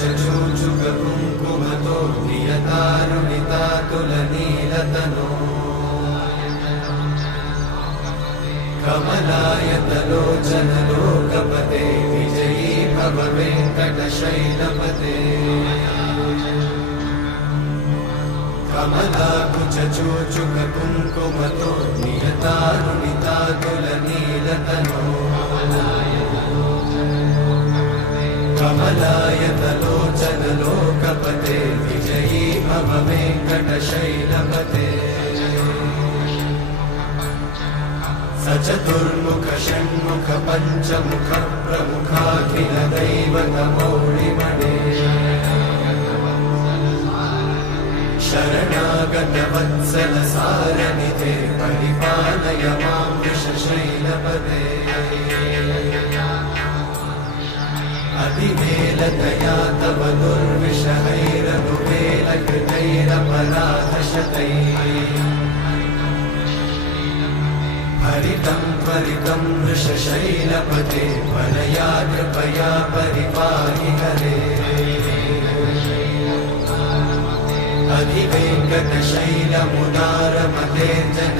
कुचचूचुककुङ्कुमतो नियतारुणितातुलनीलतनो कमलायतलोचनलोकपते विजयी भव वेङ्कटशैलपते कमलाकुचचूचुककुङ्कुमतो नियतारुणितातुलनीलतनो कमलायतलोचनलोकपते विजयी भव वेङ्कटशैलपते सचतुर्मुख षण्मुख पञ्चमुख प्रमुखाखिल दैवतमौलिमणे शरणागत वत्सल सारनिधे परिपालय मां वृषशैलपते अतिवेलतया तव दुर्विषहैरनुवेलकृतैरपराधशतैः हरितं त्वरितं वृषशैलपते वरया कृपया परिपाहि हरे अधिवेङ्कटशैलमुदारमते जन